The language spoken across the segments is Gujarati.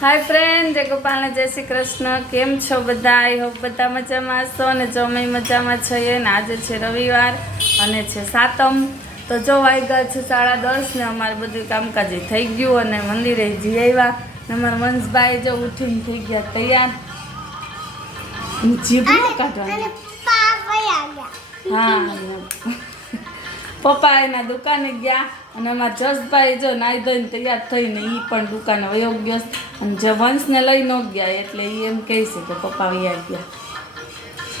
हाय फ्रेंड, जय गोपाल जय श्री कृष्ण। केम छो बधा? आई होप बधा मजामां छो ने जो અમે મજામાં છીએ ને આજે છે રવિવાર અને છે સાતમ। તો જો વાગ્યા છે 10:30 ને અમારે બધું કામકાજ થઈ ગયું અને મંદિરે જઈ આવ્યા ને અમારા વંશભાઈ જો ઉઠીને થઈ ગયા તૈયાર। જીભ ન કાઢવાનું। હા પપ્પા એના દુકાને ગયા અને અમારા જસભાઈ જો નાઈ ધોઈને તૈયાર થઈને એ પણ દુકાને વયો ગયો અને જે વંશને લઈ ન ગયા એટલે એ એમ કહે છે કે પપ્પા વયા ગયા।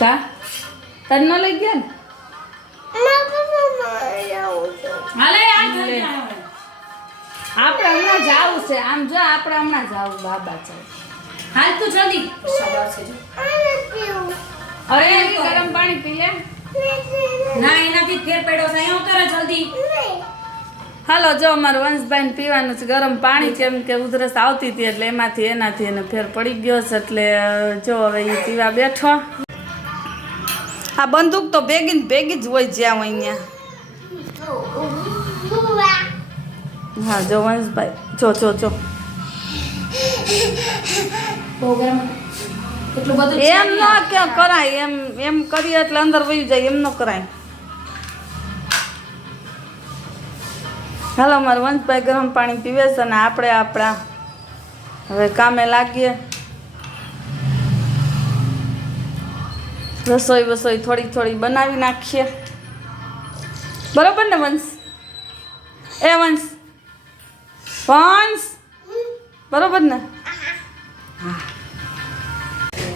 કા તને ન લઈ ગયા ને? આપણે હમણાં જાવું છે, આમ જો આપણે હમણાં જાવું બાબા ચાલ હાલ તું જલ્દી અરે ગરમ પાણી પી લે ના એનાથી ફેર પડ્યો છે હું કરે જલ્દી। હાલો જો અમારું વંશભાઈને પીવાનું છે ગરમ પાણી, કેમ કે ઉધરસ આવતી હતી એટલે એનાથી એને ફેર પડી ગયો છે એટલે જો હવે એ પીવા બેઠો। આ બંદૂક તો ભેગી જ હોય જ્યાં હોય ત્યાં। હા જો વંશભાઈ જો બહુ ગરમ એટલું બધું એમ ન કે કરાય, એમ કરીએ એટલે અંદર વહી જાય, એમ ન કરાય। હાલો મારા વંશભાઈ ગરમ પાણી પીવે છે અને આપણે આપણા હવે કામે લાગીએ। રસોઈ થોડી બનાવી નાખીએ, બરોબર ને વંશ? એ વંશ બરોબર ને? હા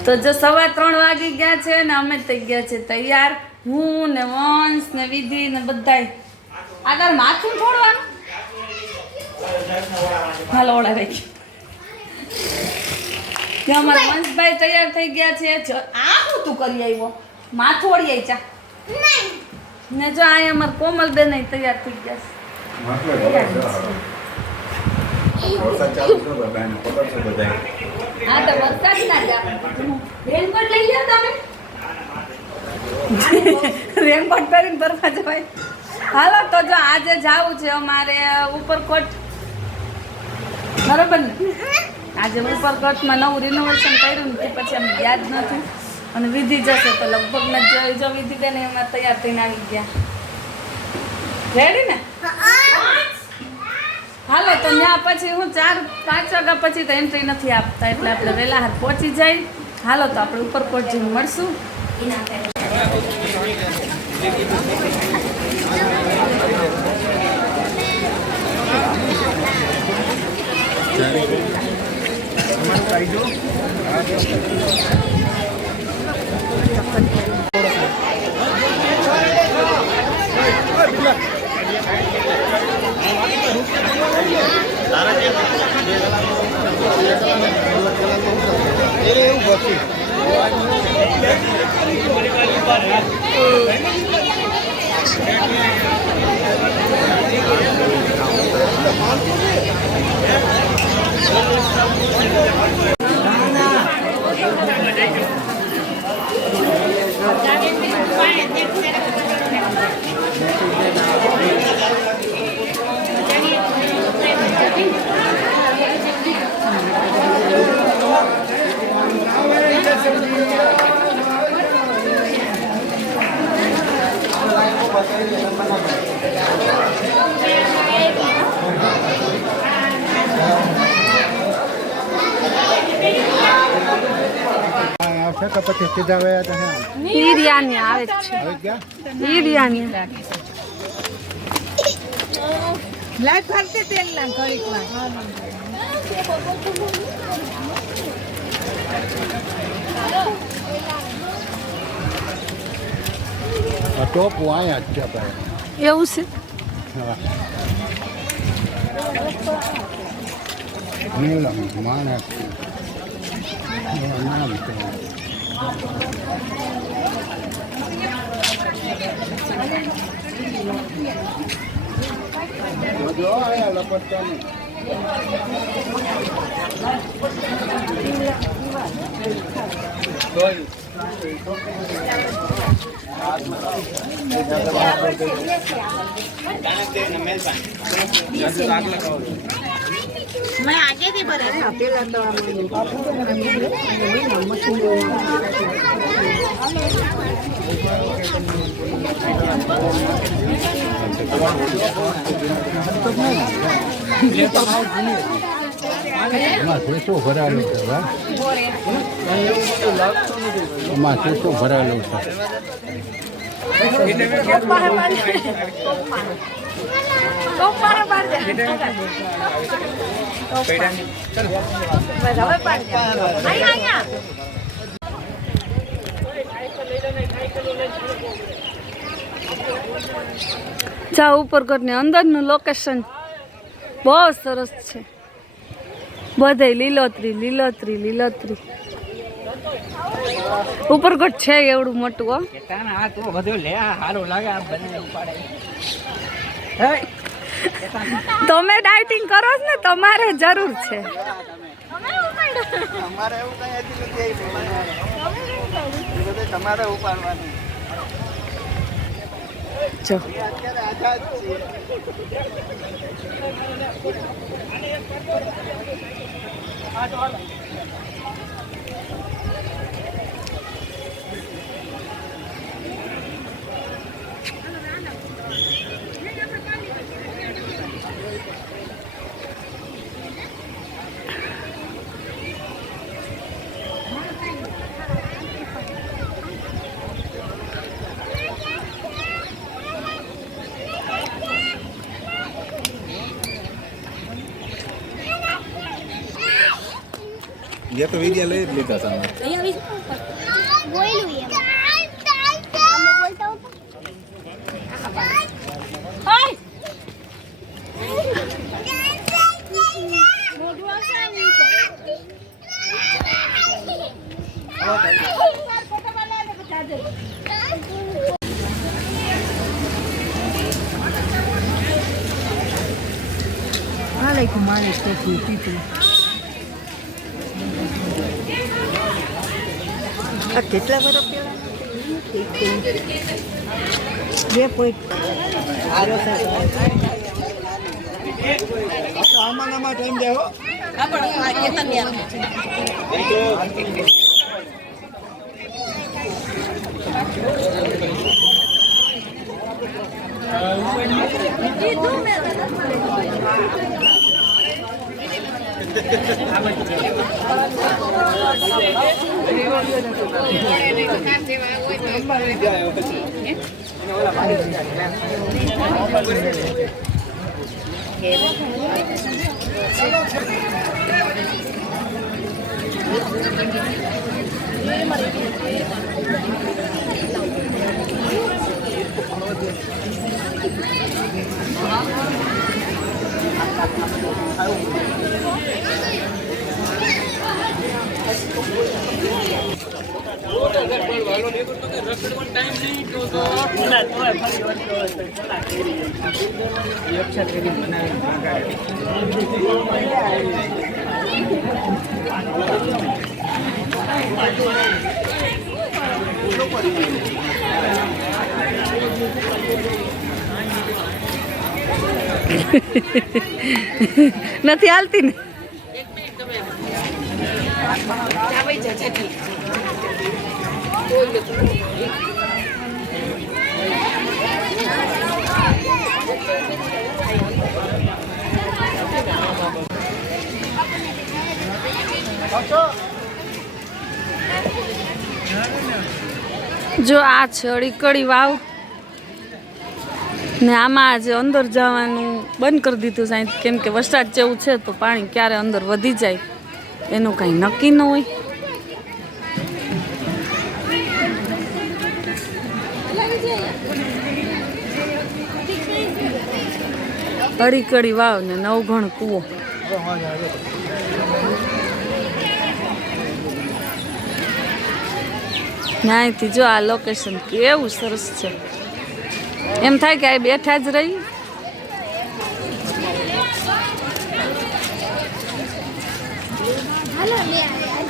તો જો 3:15 વાગી ગયા છે ને અમે થઈ ગયા છે તૈયાર, હું ને વંશ ને વિધિ ને બધાય। આગળ માથું છોડવાનું હાલો ઓળાવે કે અમારા વંશભાઈ તૈયાર થઈ ગયા છે। આ હું તું કરી આવ્યો? માથું ઓળી ચા ને જો આ અમાર કોમલબેન તૈયાર થઈ ગયા છે। હા તો વરસાદ ના જા રેનકોટ લઈ લ્યો તમે રેનકોટ પહેરીને ફરવા જવાય। હાલો તો જો આજે જાવું છે અમારે ઉપરકોટ, બરોબર ને? આજે ઉપરકોટમાં નવું રિનોવેશન કર્યું ને પછી અમને યાદ નથી અને વિધિ જશે તો લગભગ ને જો વિધિ બેન એમાં તૈયાર થઈને આવી ગયા। રેડી ને? હાલો તો ત્યાં પછી હું 4-5 વાગ્યા પછી તો એન્ટ્રી નથી આપતા એટલે આપણે વહેલા હાથ પહોંચી જાય। હાલો તો આપણે ઉપરકોટ જઈને મળશું। પછી સીધા વયા હતા ઈરિયાની આવે છે ઈરિયાની લાઈટ ફરતી તેલ ના ઘડીક ટોપ આયા જ છે ભાઈ, એવું છે? નીલમ માણસ નામ છે જો આયા લપટતાની मैं आगे थी बराबर पेला तो એમાં શું ભરાયેલું છે એમાં શું ભરાયેલું છે જા ઉપરકોટની અંદરનું લોકેશન બહુ સરસ છે. બધે લીલોતરી લીલોતરી લીલોતરી. ઉપરકોટ છે એવડું મોટું હો. તમે ડાયટિંગ કરો છો ને તમારે જરૂર છે. જો ये तो वीडियो ले लेता था બોયલું એમ બોલતા वालेकुम मालिक तो पीती આ કેટલા વર્ષ પહેલા બે પોઈન્ટ આમાં ટાઈમ જાય નથી હાલતી ને. જો આ છે અડીકડી વાવ ને આમાં આજે અંદર જવાનું બંધ કરી દીધું સાહેબ, કેમ કે વરસાદ જેવું છે તો પાણી ક્યારે અંદર વધી જાય એનું કાંઈ નક્કી ન હોય. અડીકડી વાવ ને નવઘણ કૂવો. ત્યાંથી જો આ લોકેશન કેવું સરસ છે, એમ થાય કે આ બેઠા જ રહી.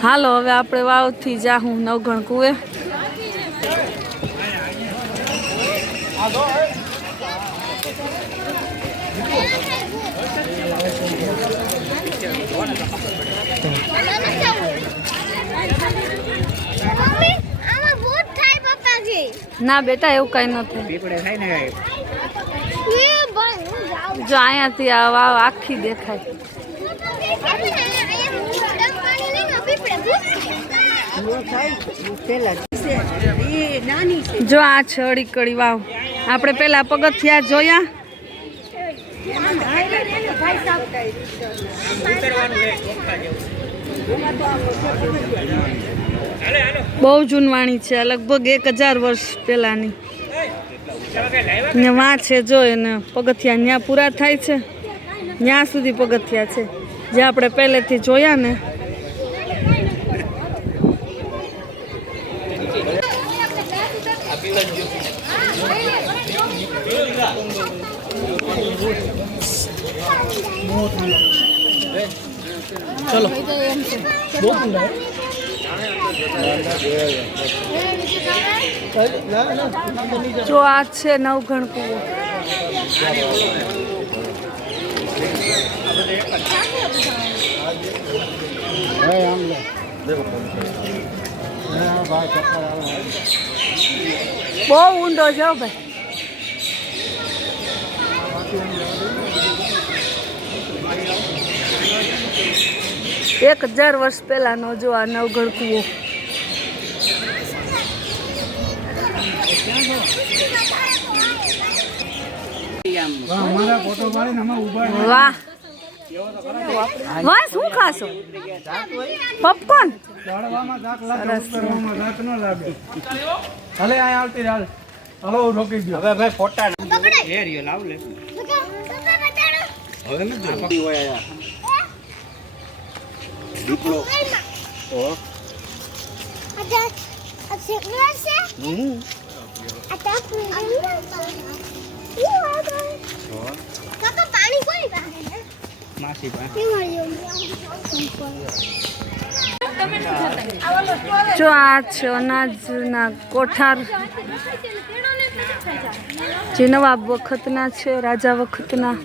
હાલો હવે આપણે વાવથી જાહું નવઘણ કુએ. મમ્મી આમાં ભૂત થાય પપ્પાજી ના બેટા એવું કઈ ન થાય પીપળે થાય ને એ ભાઈ હું જાઉં જો અહીંયાથી આ વાવ આખી દેખાય એ નાની છે જો આ છે અડીકડી વાવ આપણે પેલા પગથિયા જોયા બહુ જૂનવાણી છે લગભગ 1000 વર્ષ પહેલાની ને વાં છે જો એને પગથિયા ત્યાં પૂરા થાય છે ત્યાં સુધી પગથિયા છે જે આપણે પહેલેથી જોયા ને જો આ છે નવઘણ કૂવો ભાઈ આમ લે હા ભાઈ ચક્કર આવે બહુ ઊંડો છે હો ભાઈ એક 1000 વર્ષ પહેલાનો જો આ નવઘણ કૂવો વાહ વાહ શું ખાશો પોપકોર્ન હવે ભાઈ ફોટા લાવ લે હવે ન જો હોય આયા દીપડો ઓ પાણી કોઈ પાસે માસી પાસે જો આ છે અનાજના કોઠાર જે નવાબ વખતના છે રાજા વખતના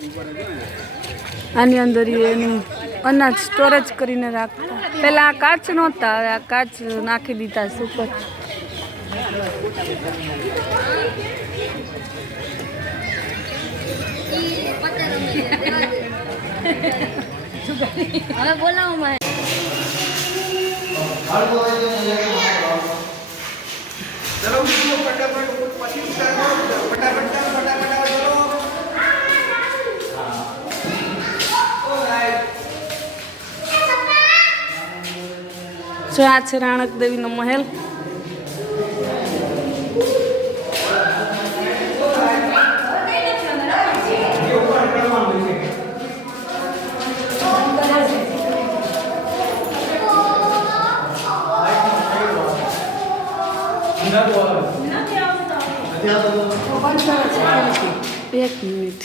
આની અંદર એનું અનાજ સ્ટોરેજ કરીને રાખતા પહેલાં આ કાચ નહોતા હવે આ કાચ નાખી દીધા સુપર હવે બોલાવો મારે જો આ છે રાણક દેવીનો મહેલ એક મિનિટ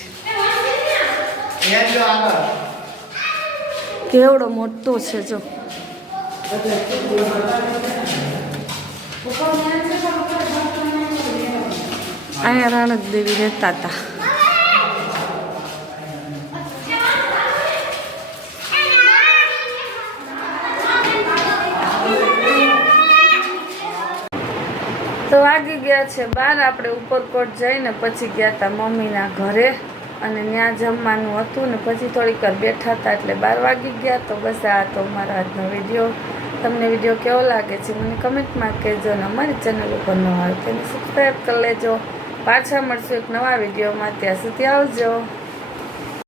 કેવડો મોટો છે જો અહીંયા રાણક દેવી રહેતા હતા તો વાગી ગયા છે 12 આપણે ઉપરકોટ જઈને પછી ગયા હતા મમ્મીના ઘરે અને ત્યાં જમવાનું હતું ને પછી થોડીક વાર બેઠા હતા એટલે 12 વાગી ગયા તો બસ આ તો મારો આજનો વિડીયો તમને વિડીયો કેવો લાગે છે મને કમેન્ટમાં કહેજો ને અમારી ચેનલ ઉપર ન હોય તેને સબસ્ક્રાઈબ કરી લેજો પાછા મળશું એક નવા વિડીયોમાં ત્યાં સુધી આવજો